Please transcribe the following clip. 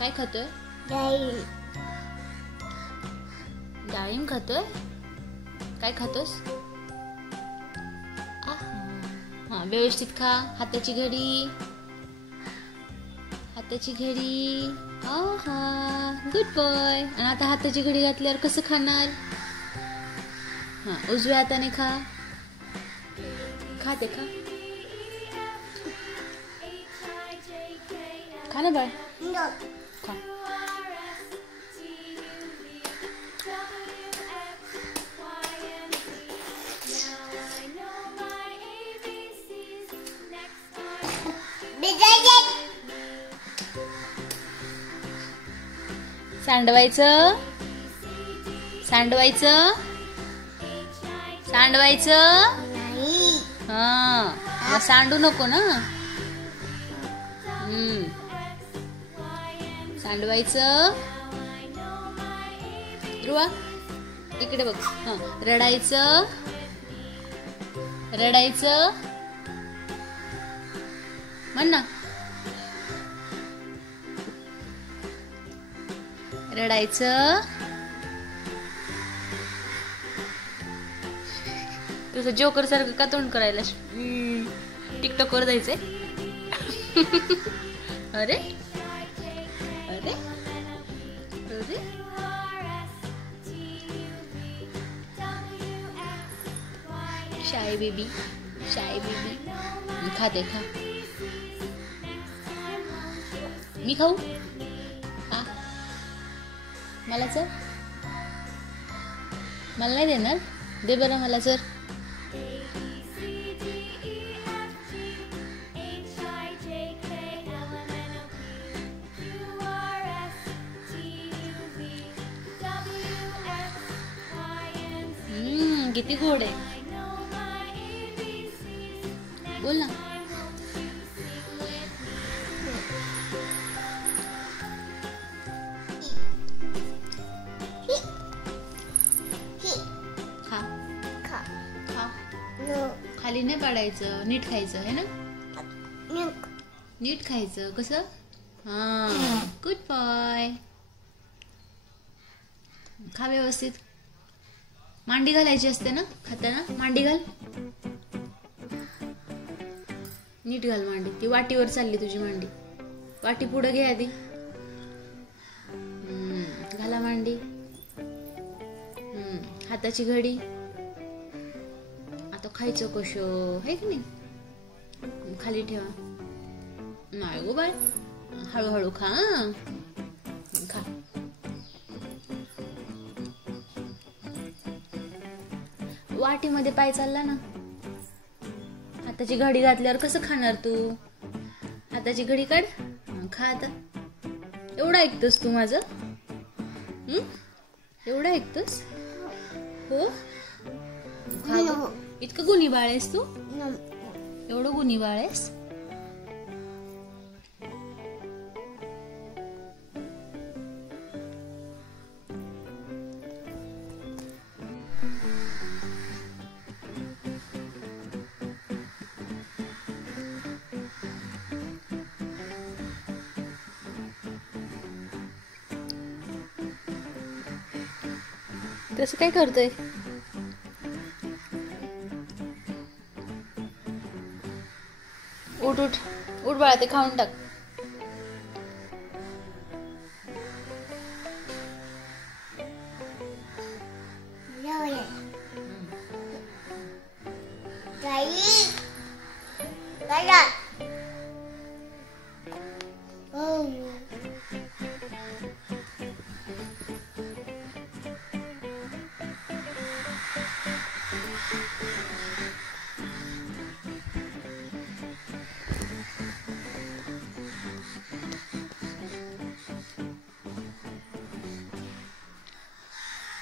काय खातोय? डाळिंब खातोय. काय खातोस? हा, व्यवस्थित खा. हाताची घडी, हाताची घडी. Good boy. आणि आता हाताची घडी घातल्यावर कसं खाणार? हा, उजव्या हाताने खा. खाते खा. खा ना बाळ. खा. सांडवायचं, सांडवायचं, सांडवायचं. हा, सांडू नको ना. सांडवायचं. ध्रुवा इकडे बघ. रडायचं, रडायचं. म्हण ना. रडायचं. तुझं जोकर सारखं का तोंड करायला? टिकटॉक वर जायचंय. अरे अरे अरे. Shy baby, shy baby. खाते खा. मी खाऊ? मला सर, मला नाही देणार? दे बरं मला सर. किती गोड आहे. बोल ना. खाली नाही पाडायचं, नीट खायचं आहे ना. नीट खायचं. कसं? Good boy. खा व्यवस्थित. मांडी घालायची असते ना खाताना. मांडी घाल. नीट घाल मांडी. ती वाटीवर चालली तुझी मांडी. वाटी पुढे घे आधी. घाला मांडी. हाताची घडी. आता खायचं कसं आहे की नाही. खाली ठेवा. नाही गो बाय, हळूहळू खा. खा. वाटीमध्ये पाय चालला ना. हाताची घडी घातल्यावर कसं खाणार तू? हाताची घडी काढ. खा आता. एवढं ऐकतोस तू माझं? एवढं ऐकतोस? हो. खा. इतकं गुणी बाळ आहेस तू? एवढं गुणी बाळ आहेस? तसं काय करतोय? उठ उठ उठ बाळा, ते खाऊन टाक. Đây rồi.